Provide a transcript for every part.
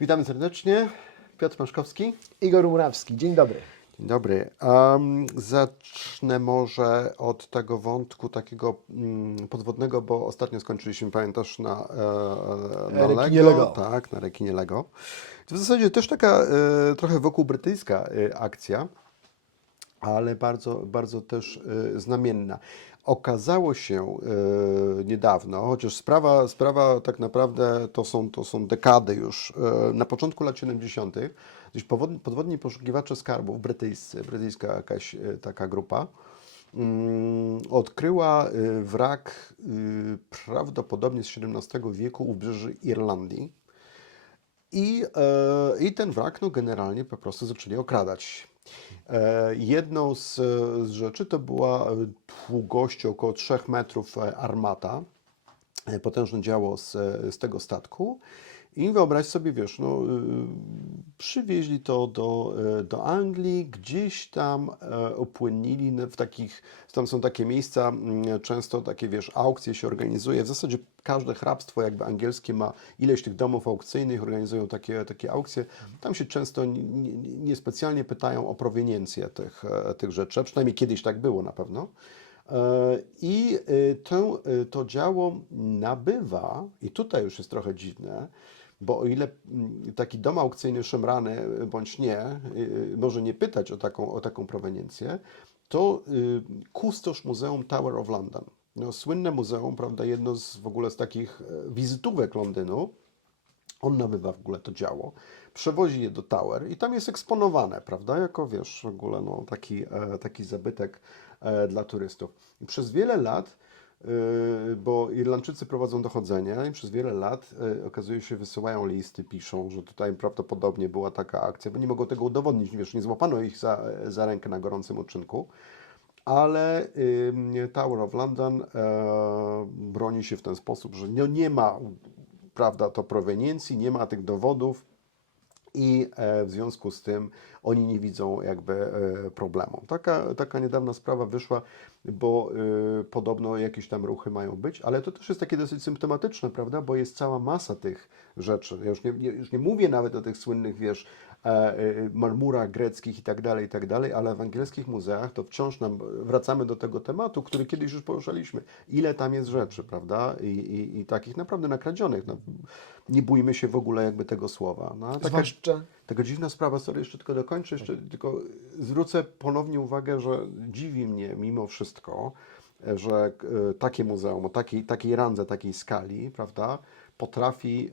Witamy serdecznie. Piotr Maszkowski. Igor Murawski, dzień dobry. Dzień dobry. Zacznę może od tego wątku takiego podwodnego, bo ostatnio skończyliśmy, pamiętasz, na Rekinie Lego. Lego. Tak, na Rekinie Lego. To w zasadzie też taka trochę wokół brytyjska akcja, ale bardzo, bardzo też znamienna. Okazało się niedawno, chociaż sprawa tak naprawdę to są dekady już, na początku lat 70. gdzieś podwodni poszukiwacze skarbów brytyjska jakaś taka grupa, odkryła wrak prawdopodobnie z XVII wieku u wybrzeży Irlandii. I ten wrak no, generalnie po prostu zaczęli okradać. Jedną z rzeczy to była długości około 3 metrów armata, potężne działo z tego statku. I wyobraź sobie, wiesz, no, przywieźli to do Anglii, gdzieś tam opłynili w takich, tam są takie miejsca, często takie, wiesz, aukcje się organizuje. W zasadzie każde hrabstwo jakby angielskie ma ileś tych domów aukcyjnych, organizują takie aukcje. Tam się często niespecjalnie pytają o proweniencję tych rzeczy, a przynajmniej kiedyś tak było na pewno. I to działo nabywa, i tutaj już jest trochę dziwne, bo o ile taki dom aukcyjny szemrany bądź nie, może nie pytać o taką proweniencję, to kustosz Muzeum Tower of London, no, słynne muzeum, prawda, jedno w ogóle z takich wizytówek Londynu, on nabywa w ogóle to działo, przewozi je do Tower i tam jest eksponowane, prawda, jako wiesz, w ogóle no, taki zabytek dla turystów. I przez wiele lat, bo Irlandczycy prowadzą dochodzenia i przez wiele lat okazuje się, wysyłają listy, piszą, że tutaj prawdopodobnie była taka akcja, bo nie mogą tego udowodnić, wiesz, nie złapano ich za rękę na gorącym uczynku. Ale Tower of London broni się w ten sposób, że nie ma, prawda, to proweniencji, nie ma tych dowodów i w związku z tym oni nie widzą jakby problemu. Taka niedawna sprawa wyszła, bo podobno jakieś tam ruchy mają być, ale to też jest takie dosyć symptomatyczne, prawda, bo jest cała masa tych rzeczy. Ja już nie mówię nawet o tych słynnych, wiesz, marmurach greckich i tak dalej, ale w angielskich muzeach to wciąż wracamy do tego tematu, który kiedyś już poruszaliśmy. Ile tam jest rzeczy, prawda? I takich naprawdę nakradzionych. No, nie bójmy się w ogóle jakby tego słowa. No, Zwłaszcza taka dziwna sprawa, sorry, jeszcze tylko dokończę, jeszcze tylko zwrócę ponownie uwagę, że dziwi mnie mimo wszystko, że takie muzeum o takiej randze, takiej skali, prawda, potrafi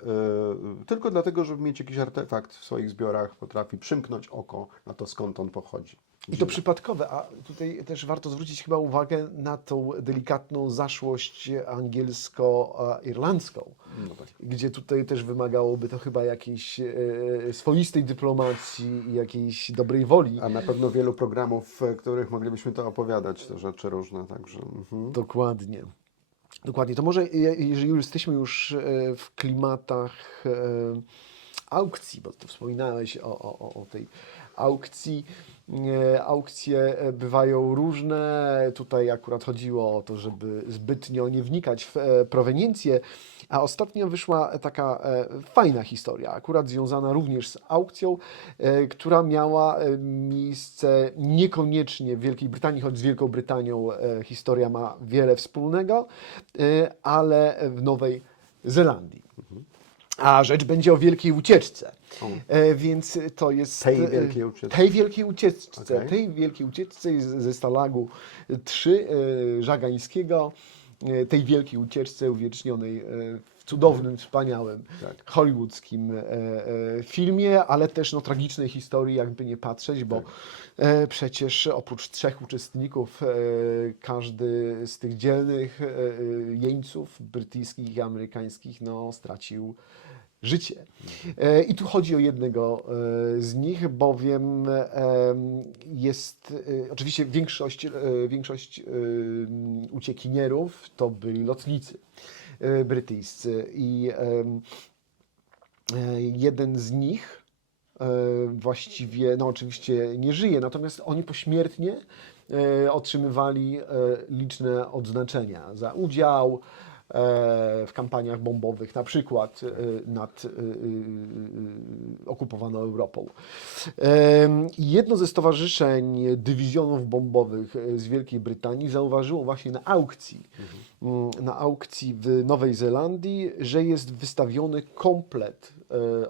tylko dlatego, żeby mieć jakiś artefakt w swoich zbiorach, potrafi przymknąć oko na to, skąd on pochodzi. i to Dziwne. przypadkowe, a tutaj też warto zwrócić chyba uwagę na tą delikatną zaszłość angielsko-irlandzką, No tak. gdzie tutaj też wymagałoby to chyba jakiejś swoistej dyplomacji i jakiejś dobrej woli. A na pewno wielu programów, w których moglibyśmy to opowiadać, te rzeczy różne, także... Dokładnie. Dokładnie. To może, jeżeli już jesteśmy już w klimatach aukcji, bo tu wspominałeś o tej aukcji. Aukcje bywają różne. Tutaj akurat chodziło o to, żeby zbytnio nie wnikać w proweniencję, a ostatnio wyszła taka fajna historia, akurat związana również z aukcją, która miała miejsce niekoniecznie w Wielkiej Brytanii, choć z Wielką Brytanią historia ma wiele wspólnego, ale w Nowej Zelandii. A rzecz będzie o wielkiej ucieczce. Więc to jest Tej wielkiej ucieczce. tej wielkiej ucieczce, Okej. tej wielkiej ucieczce ze Stalagu 3 Żagańskiego, tej wielkiej ucieczce uwiecznionej w cudownym, wspaniałym Tak. hollywoodzkim filmie, ale też no, tragicznej historii, jakby nie patrzeć, bo przecież oprócz 3 uczestników, każdy z tych dzielnych jeńców brytyjskich i amerykańskich no, stracił życie. I tu chodzi o jednego z nich, bowiem jest oczywiście większość uciekinierów to byli lotnicy brytyjscy i jeden z nich właściwie, no oczywiście nie żyje, natomiast oni pośmiertnie otrzymywali liczne odznaczenia za udział w kampaniach bombowych, na przykład nad okupowaną Europą. Jedno ze stowarzyszeń dywizjonów bombowych z Wielkiej Brytanii zauważyło właśnie na aukcji w Nowej Zelandii, że jest wystawiony komplet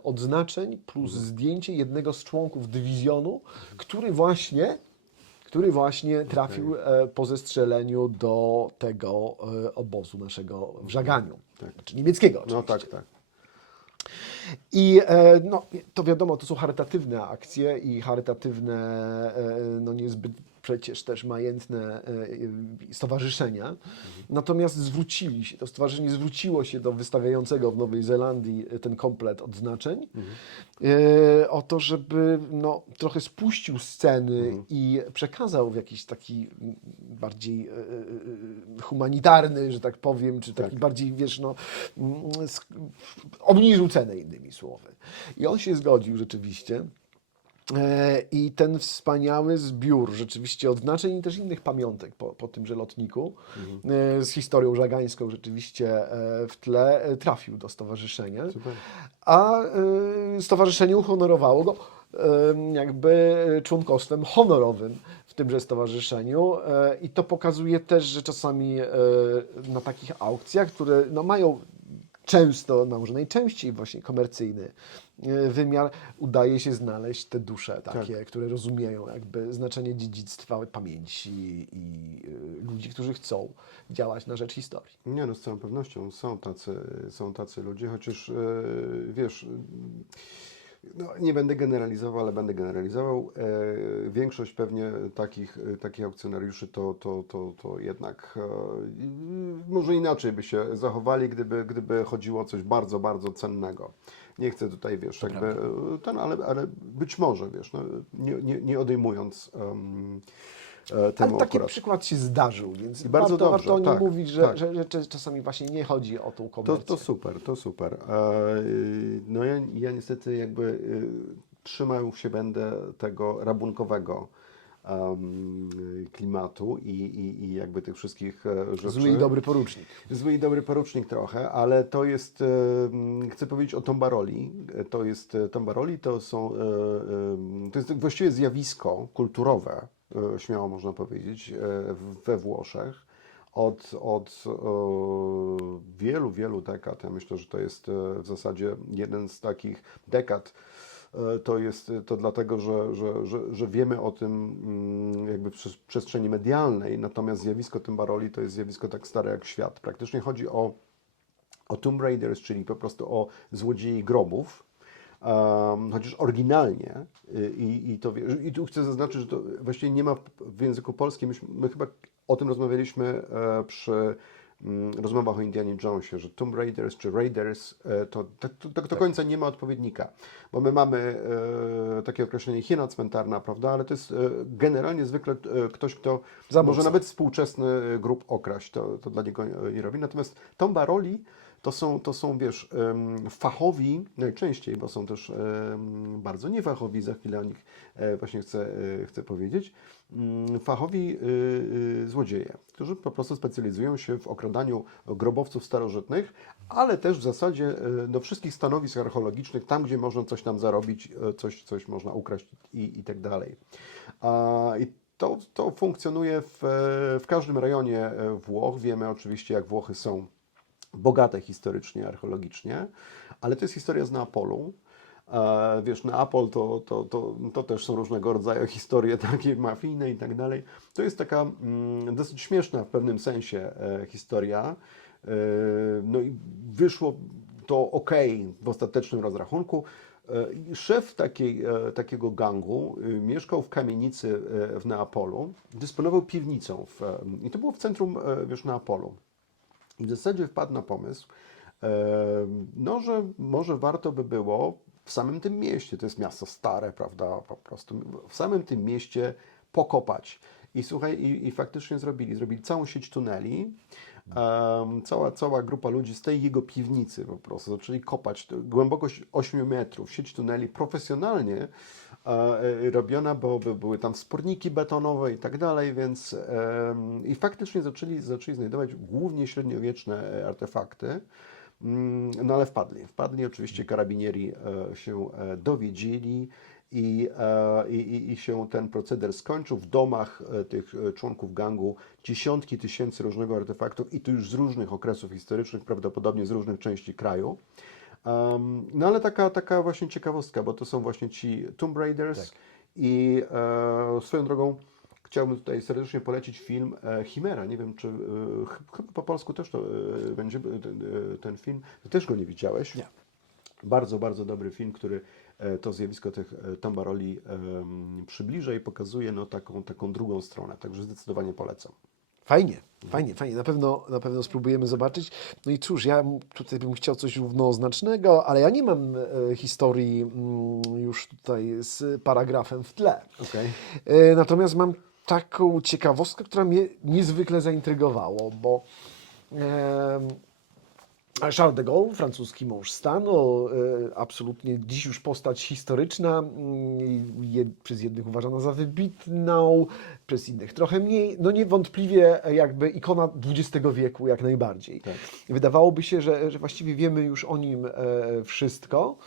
odznaczeń plus zdjęcie jednego z członków dywizjonu, który właśnie trafił po zestrzeleniu do tego obozu naszego w Żaganiu, znaczy niemieckiego No oczywiście. tak. I no, to wiadomo, to są charytatywne akcje i charytatywne, no niezbyt przecież też majętne stowarzyszenia. Natomiast to stowarzyszenie zwróciło się do wystawiającego w Nowej Zelandii ten komplet odznaczeń o to, żeby no, trochę spuścił sceny i przekazał w jakiś taki bardziej humanitarny, że tak powiem, czy taki bardziej, wiesz, no, obniżył cenę innymi słowy. I on się zgodził rzeczywiście. I ten wspaniały zbiór rzeczywiście odznaczeń i też innych pamiątek po tymże lotniku z historią żagańską rzeczywiście w tle trafił do stowarzyszenia. Super. A stowarzyszenie uhonorowało go jakby członkostwem honorowym w tymże stowarzyszeniu i to pokazuje też, że czasami na takich aukcjach, które no, mają często, no może najczęściej właśnie komercyjny wymiar, udaje się znaleźć te dusze takie, które rozumieją jakby znaczenie dziedzictwa, pamięci i ludzi, którzy chcą działać na rzecz historii. Nie, no z całą pewnością są tacy ludzie, chociaż wiesz, no, nie będę generalizował, ale będę generalizował. Większość pewnie takich aukcjonariuszy to jednak może inaczej by się zachowali, gdyby chodziło o coś bardzo, bardzo cennego. Nie chcę tutaj, wiesz, jakby ale być może, wiesz, no, nie odejmując temu Ale taki akurat. przykład się zdarzył, więc I bardzo dobrze, warto o nim tak, mówić, tak. że czasami właśnie nie chodzi o tą komercję. To super. No ja niestety jakby trzymał się będę tego rabunkowego klimatu i jakby tych wszystkich rzeczy. Zły i dobry porucznik. Zły i dobry porucznik trochę, ale to jest, chcę powiedzieć o Tombaroli. Tombaroli to jest właściwie zjawisko kulturowe, śmiało można powiedzieć, we Włoszech. Od wielu dekad. Ja myślę, że to jest w zasadzie jeden z takich dekad. To dlatego, że wiemy o tym jakby w przestrzeni medialnej, natomiast zjawisko Tombaroli to jest zjawisko tak stare jak świat. Praktycznie chodzi o Tomb Raiders, czyli po prostu o złodziei grobów. Chociaż oryginalnie i tu chcę zaznaczyć, że to właściwie nie ma w języku polskim, my chyba o tym rozmawialiśmy przy rozmowach o Indianie Jonesie, że Tomb Raiders czy Raiders to do końca nie ma odpowiednika, bo my mamy takie określenie hiena cmentarna, prawda, ale to jest generalnie zwykle ktoś, kto może nawet współczesny grób okraść, to dla niego nie robi, natomiast Tombaroli to są, wiesz, fachowi najczęściej, bo są też bardzo niefachowi, za chwilę o nich właśnie chcę powiedzieć, fachowi złodzieje, którzy po prostu specjalizują się w okradaniu grobowców starożytnych, ale też w zasadzie do wszystkich stanowisk archeologicznych, tam gdzie można coś tam zarobić, coś można ukraść i tak dalej. I to funkcjonuje w każdym rejonie Włoch. Wiemy oczywiście, jak Włochy są bogate historycznie, archeologicznie, ale to jest historia z Neapolu. Wiesz, Neapol to też są różnego rodzaju historie takie mafijne i tak dalej. To jest taka dosyć śmieszna w pewnym sensie historia. No i wyszło to ok w ostatecznym rozrachunku. Szef takiego gangu mieszkał w kamienicy w Neapolu, dysponował piwnicą i to było w centrum, wiesz, Neapolu. I w zasadzie wpadł na pomysł, no, że może warto by było w samym tym mieście, to jest miasto stare, prawda, po prostu w samym tym mieście pokopać. I słuchaj, i faktycznie zrobili całą sieć tuneli, cała grupa ludzi z tej jego piwnicy po prostu zaczęli kopać, głębokość 8 metrów, sieć tuneli profesjonalnie robiona, bo były tam wsporniki betonowe i tak dalej, więc i faktycznie zaczęli znajdować głównie średniowieczne artefakty. No ale wpadli oczywiście karabinieri się dowiedzieli i się ten proceder skończył. W domach tych członków gangu dziesiątki tysięcy różnego artefaktów i to już z różnych okresów historycznych, prawdopodobnie z różnych części kraju. No ale taka właśnie ciekawostka, bo to są właśnie ci Tomb Raiders i swoją drogą chciałbym tutaj serdecznie polecić film Chimera. Nie wiem, czy chyba po polsku też to będzie ten film. Ty też go nie widziałeś? Nie. Bardzo, bardzo dobry film, który to zjawisko tych tombaroli przybliża i pokazuje no, taką drugą stronę. Także zdecydowanie polecam. Fajnie, fajnie, fajnie. Na pewno spróbujemy zobaczyć. No i cóż, ja tutaj bym chciał coś równoznacznego, ale ja nie mam historii już tutaj z paragrafem w tle. Okej. Natomiast mam taką ciekawostkę, która mnie niezwykle zaintrygowało, bo Charles de Gaulle, francuski mąż stanu, absolutnie dziś już postać historyczna, przez jednych uważana za wybitną, przez innych trochę mniej, no niewątpliwie jakby ikona XX wieku jak najbardziej. Tak. Wydawałoby się, że właściwie wiemy już o nim wszystko.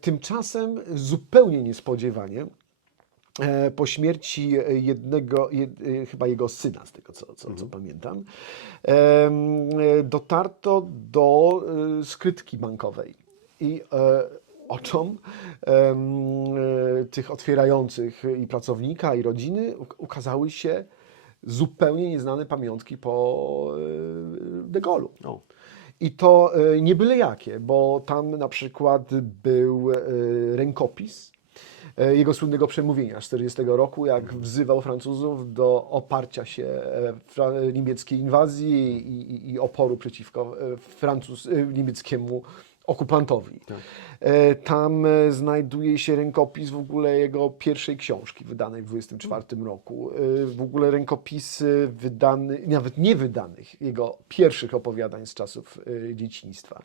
Tymczasem zupełnie niespodziewanie po śmierci chyba jego syna, z tego co pamiętam, dotarto do skrytki bankowej i oczom tych otwierających i pracownika, i rodziny ukazały się zupełnie nieznane pamiątki po de Gaulle'u. O. I to nie byle jakie, bo tam na przykład był rękopis jego słynnego przemówienia z 1940 roku, jak wzywał Francuzów do oparcia się niemieckiej inwazji i oporu przeciwko niemieckiemu okupantowi. Tak. Tam znajduje się rękopis w ogóle jego pierwszej książki wydanej w 1924 roku. W ogóle rękopisy wydanych, nawet nie wydanych, jego pierwszych opowiadań z czasów dzieciństwa.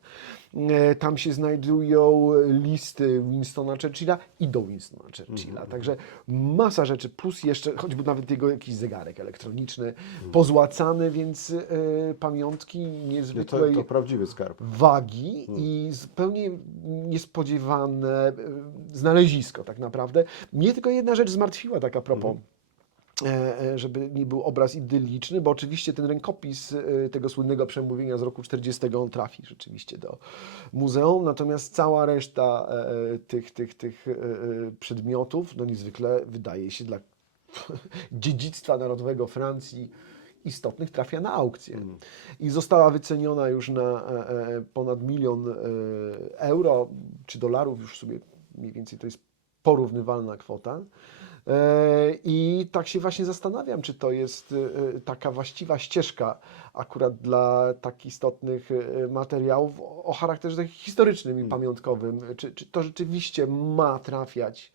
Tam się znajdują listy Winstona Churchilla i do Winstona Churchilla. Także masa rzeczy, plus jeszcze choćby nawet jego jakiś zegarek elektroniczny, pozłacany, więc pamiątki niezwykłej To prawdziwy skarb. wagi i zupełnie niespodziewane znalezisko tak naprawdę. Mnie tylko jedna rzecz zmartwiła tak a propos, żeby nie był obraz idylliczny, bo oczywiście ten rękopis tego słynnego przemówienia z roku 40 on trafi rzeczywiście do muzeum, natomiast cała reszta tych przedmiotów, no niezwykle wydaje się dla dziedzictwa narodowego Francji istotnych, trafia na aukcję. I została wyceniona już na ponad 1 000 000 euro czy dolarów, już sobie mniej więcej to jest porównywalna kwota. I tak się właśnie zastanawiam, czy to jest taka właściwa ścieżka akurat dla tak istotnych materiałów o charakterze historycznym i pamiątkowym. Czy to rzeczywiście ma trafiać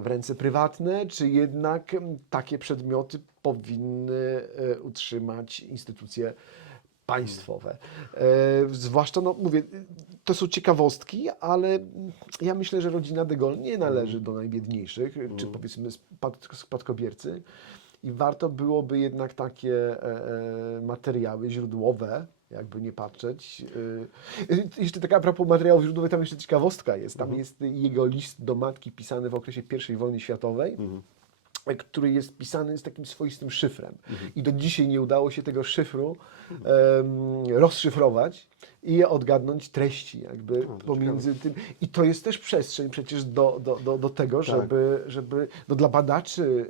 w ręce prywatne, czy jednak takie przedmioty powinny utrzymać instytucje państwowe. Zwłaszcza, no mówię, to są ciekawostki, ale ja myślę, że rodzina de Gaulle nie należy do najbiedniejszych, czy powiedzmy spadkobiercy. I warto byłoby jednak takie materiały źródłowe, jakby nie patrzeć. Jeszcze taka a propos materiałów źródłowych, tam jeszcze ciekawostka jest. Tam jest jego list do matki pisany w okresie I wojny światowej, który jest pisany z takim swoistym szyfrem. I do dzisiaj nie udało się tego szyfru rozszyfrować i odgadnąć treści jakby pomiędzy tym. I to jest też przestrzeń przecież do tego, żeby no dla badaczy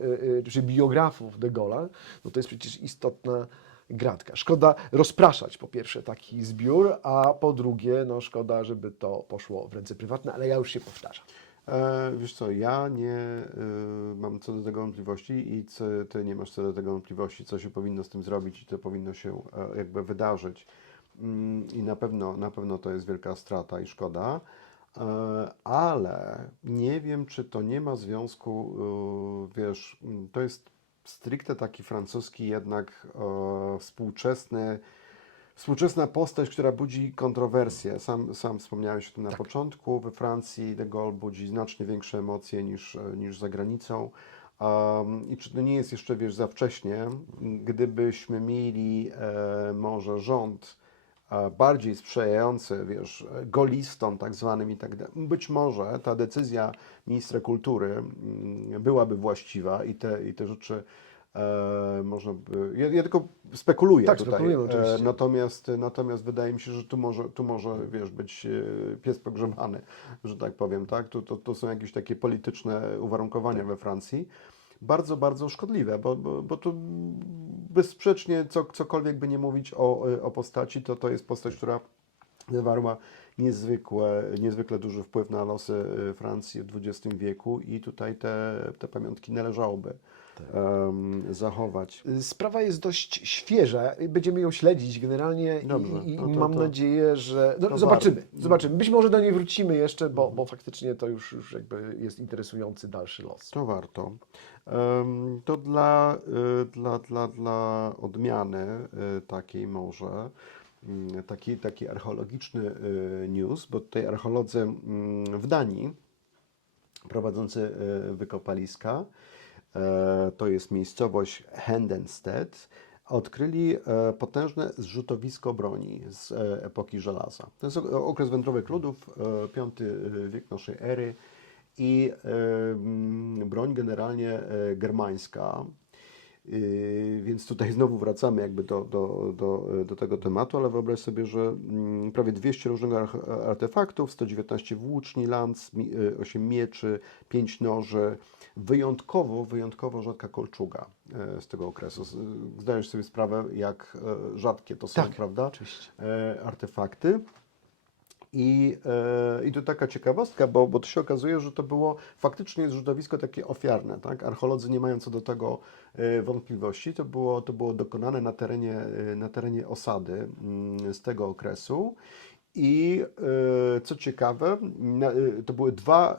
czy biografów de Gaulle'a, no to jest przecież istotna gratka. Szkoda rozpraszać po pierwsze taki zbiór, a po drugie, no szkoda, żeby to poszło w ręce prywatne, ale ja już się powtarzam. Wiesz co, ja nie mam co do tego wątpliwości i ty nie masz co do tego wątpliwości, co się powinno z tym zrobić i co powinno się jakby wydarzyć. I na pewno to jest wielka strata i szkoda, ale nie wiem, czy to nie ma związku, wiesz, to jest stricte taki francuski jednak współczesny Współczesna postać, która budzi kontrowersje. Sam wspomniałeś o tym na Tak. początku. We Francji de Gaulle budzi znacznie większe emocje niż za granicą. I czy to nie jest jeszcze, wiesz, za wcześnie, gdybyśmy mieli może rząd bardziej sprzyjający, wiesz, golistom tak zwanym i tak dalej. Być może ta decyzja ministra kultury byłaby właściwa i te rzeczy można by... Ja tylko spekuluję Tak, tutaj. spekulujemy oczywiście. Natomiast wydaje mi się, że tu może wiesz, być pies pogrzebany, że tak powiem, tak? To są jakieś takie polityczne uwarunkowania we Francji. Bardzo, bardzo szkodliwe, bo tu bezsprzecznie cokolwiek by nie mówić o postaci, to jest postać, która wywarła niezwykle duży wpływ na losy Francji w XX wieku i tutaj te pamiątki należałoby zachować. Sprawa jest dość świeża. Będziemy ją śledzić generalnie Dobrze, i to- mam nadzieję, że. No, to zobaczymy. warto. Zobaczymy. Być może do niej wrócimy jeszcze, bo faktycznie to już jakby jest interesujący dalszy los. To warto. To dla odmiany takiej może, taki archeologiczny news, bo tutaj archeolodzy w Danii prowadzący wykopaliska, to jest miejscowość Hendenstedt, odkryli potężne zrzutowisko broni z epoki żelaza. To jest okres wędrówek ludów, V wiek naszej ery i broń generalnie germańska. Więc tutaj znowu wracamy jakby do tego tematu, ale wyobraź sobie, że prawie 200 różnych artefaktów, 119 włóczni, lanc, 8 mieczy, 5 noży, wyjątkowo rzadka kolczuga z tego okresu. Zdajesz sobie sprawę, jak rzadkie to są, Tak, prawda? oczywiście. Artefakty. I to taka ciekawostka, bo to się okazuje, że to było faktycznie zrzutowisko takie ofiarne, tak? Archeolodzy nie mają co do tego wątpliwości. To było dokonane na terenie osady z tego okresu. I co ciekawe, to były dwa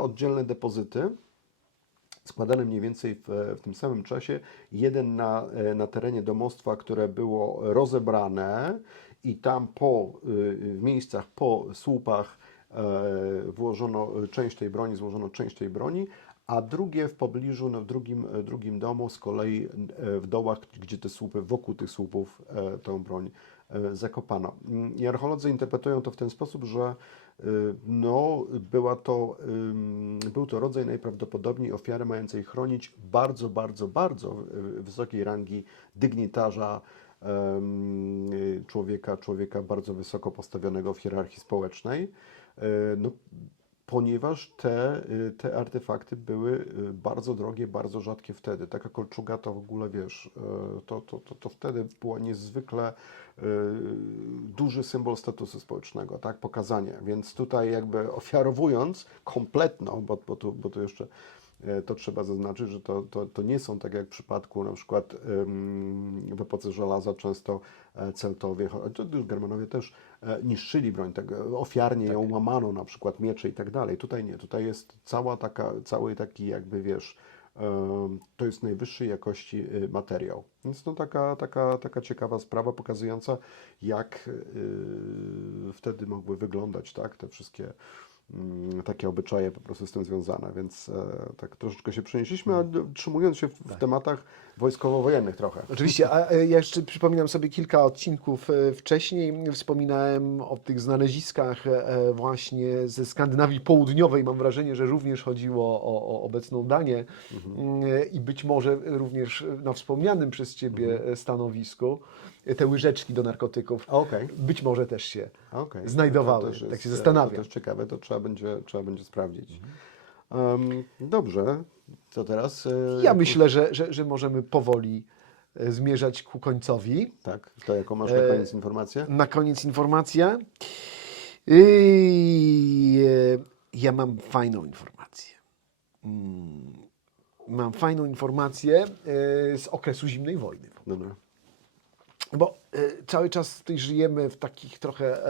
oddzielne depozyty, składane mniej więcej w tym samym czasie. Jeden na terenie domostwa, które było rozebrane i tam w miejscach po słupach złożono część tej broni, a drugie w pobliżu, w drugim domu z kolei w dołach, gdzie te słupy, wokół tych słupów tą broń zakopano. I archeolodzy interpretują to w ten sposób, że no, był to rodzaj najprawdopodobniej ofiary mającej chronić bardzo wysokiej rangi dygnitarza, człowieka bardzo wysoko postawionego w hierarchii społecznej, no, ponieważ te artefakty były bardzo drogie, bardzo rzadkie wtedy. Taka kolczuga to w ogóle, wiesz, to wtedy była niezwykle duży symbol statusu społecznego, tak, pokazanie. Więc tutaj jakby ofiarowując kompletną, bo tu jeszcze to trzeba zaznaczyć, że to nie są tak jak w przypadku na przykład w epoce żelaza często Celtowie, Germanowie też niszczyli broń, tak, ofiarnie ją łamano, na przykład miecze i tak dalej. Tutaj nie, tutaj jest cały taki jakby, wiesz, to jest najwyższej jakości materiał. Więc to taka ciekawa sprawa pokazująca, jak wtedy mogły wyglądać, tak, te wszystkie takie obyczaje po prostu z tym związane, więc tak troszeczkę się przenieśliśmy, a utrzymując się w tematach wojskowo-wojennych trochę. Oczywiście, a ja jeszcze przypominam sobie kilka odcinków wcześniej. Wspominałem o tych znaleziskach właśnie ze Skandynawii Południowej. Mam wrażenie, że również chodziło o obecną Danię i być może również na wspomnianym przez Ciebie stanowisku te łyżeczki do narkotyków Okej. być może też się Okej. znajdowały. To też Tak się jest, zastanawiam. To też ciekawe, to trzeba będzie sprawdzić. Dobrze, co teraz? Ja myślę, że możemy powoli zmierzać ku końcowi. Tak, to jaką masz na koniec informację? Na koniec informacja. Ja mam fajną informację. Mam fajną informację z okresu zimnej wojny. Dobra. Bo cały czas tutaj żyjemy w takich trochę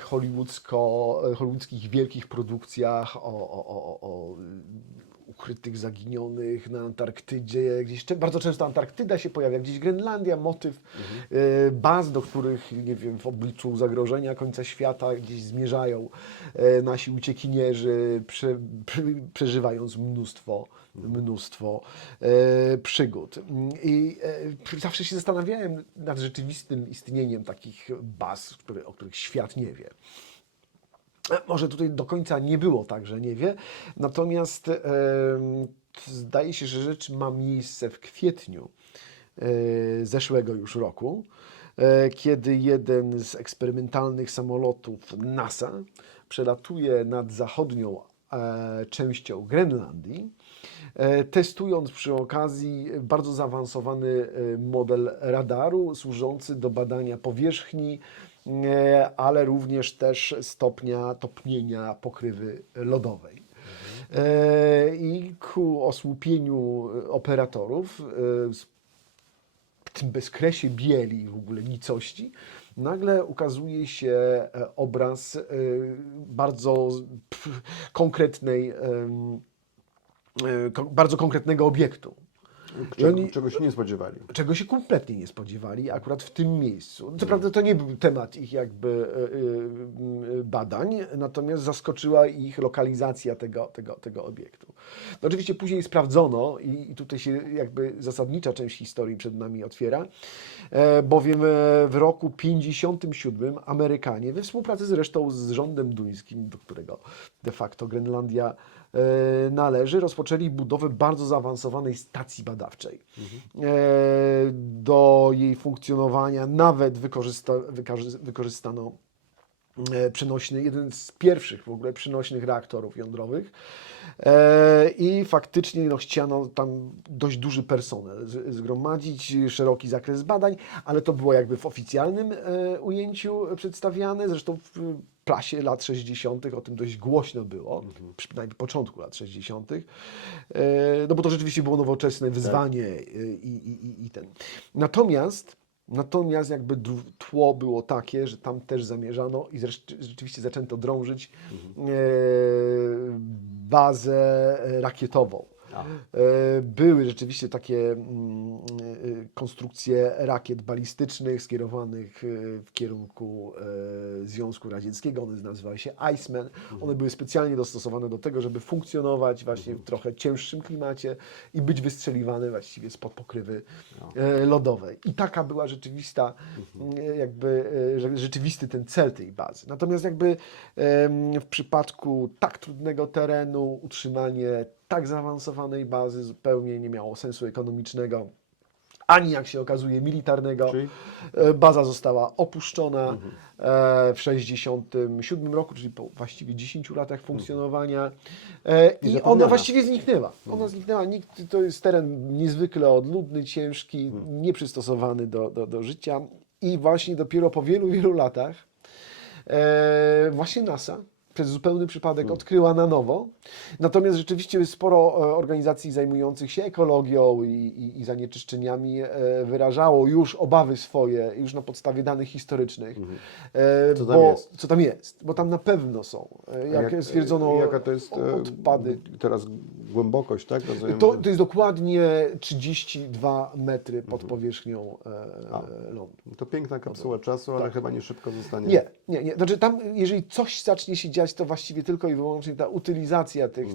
hollywoodzkich wielkich produkcjach o ukrytych, zaginionych na Antarktydzie. Gdzieś, bardzo często Antarktyda się pojawia, gdzieś Grenlandia, motyw baz, do których, nie wiem, w obliczu zagrożenia końca świata gdzieś zmierzają nasi uciekinierzy, przeżywając mnóstwo przygód. I zawsze się zastanawiałem nad rzeczywistym istnieniem takich baz, o których świat nie wie. Może tutaj do końca nie było tak, że nie wie, natomiast zdaje się, że rzecz ma miejsce w kwietniu zeszłego już roku, kiedy jeden z eksperymentalnych samolotów NASA przelatuje nad zachodnią częścią Grenlandii, testując przy okazji bardzo zaawansowany model radaru służący do badania powierzchni, ale również też stopnia topnienia pokrywy lodowej. I ku osłupieniu operatorów, w tym bezkresie bieli, w ogóle nicości, nagle ukazuje się obraz bardzo bardzo konkretnego obiektu. Czego się nie spodziewali. Czego się kompletnie nie spodziewali akurat w tym miejscu. Co prawda to nie był temat ich jakby badań, natomiast zaskoczyła ich lokalizacja tego obiektu. No oczywiście później sprawdzono i tutaj się jakby zasadnicza część historii przed nami otwiera, bowiem w roku 1957 Amerykanie, we współpracy zresztą z rządem duńskim, do którego de facto Grenlandia należy, rozpoczęli budowę bardzo zaawansowanej stacji badawczej. Do jej funkcjonowania nawet wykorzystano jeden z pierwszych w ogóle przenośnych reaktorów jądrowych i faktycznie chciano tam dość duży personel zgromadzić, szeroki zakres badań, ale to było jakby w oficjalnym ujęciu przedstawiane, zresztą w prasie lat 60. o tym dość głośno było, przynajmniej początku lat 60., no bo to rzeczywiście było nowoczesne wyzwanie i ten. Natomiast jakby tło było takie, że tam też zamierzano i rzeczywiście zaczęto drążyć bazę rakietową. Były rzeczywiście takie konstrukcje rakiet balistycznych skierowanych w kierunku Związku Radzieckiego. One nazywały się Iceman. One były specjalnie dostosowane do tego, żeby funkcjonować właśnie w trochę cięższym klimacie i być wystrzeliwane właściwie spod pokrywy lodowej. I taka była rzeczywisty ten cel tej bazy. Natomiast jakby w przypadku tak trudnego terenu utrzymanie tak zaawansowanej bazy zupełnie nie miało sensu ekonomicznego, ani jak się okazuje militarnego. Czyli? Baza została opuszczona w 1967 roku, czyli po właściwie 10 latach funkcjonowania i ona właściwie zniknęła. Ona zniknęła. To jest teren niezwykle odludny, ciężki, nieprzystosowany do życia i właśnie dopiero po wielu, wielu latach właśnie NASA przez zupełny przypadek odkryła na nowo. Natomiast rzeczywiście sporo organizacji zajmujących się ekologią i zanieczyszczeniami wyrażało już obawy swoje, już na podstawie danych historycznych. Co tam jest? Bo tam na pewno są. Jak stwierdzono, jaka to jest odpady. Teraz głębokość, tak? Rozumiem, To jest dokładnie 32 metry pod powierzchnią lądu. to piękna kapsuła czasu, ale chyba nie szybko zostanie. Nie. Znaczy tam, jeżeli coś zacznie się dziać, to właściwie tylko i wyłącznie ta utylizacja tych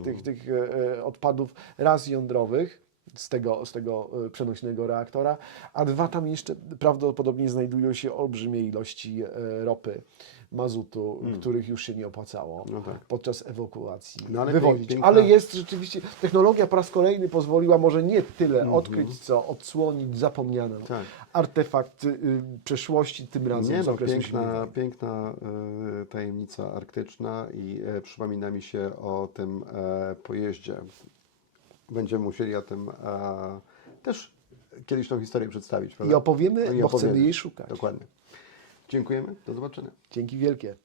odpadów raz jądrowych z tego przenośnego reaktora, a dwa, tam jeszcze prawdopodobnie znajdują się olbrzymie ilości ropy, mazutu, których już się nie opłacało podczas ewakuacji wywozić. Ale jest rzeczywiście, technologia po raz kolejny pozwoliła może nie tyle odkryć, co odsłonić zapomniany artefakt przeszłości, tym razem z okresu piękna tajemnica arktyczna i przypomina mi się o tym pojeździe. Będziemy musieli o tym też kiedyś tą historię przedstawić. Prawda? I opowiemy, bo chcemy jej szukać. Dokładnie. Dziękujemy. Do zobaczenia. Dzięki wielkie.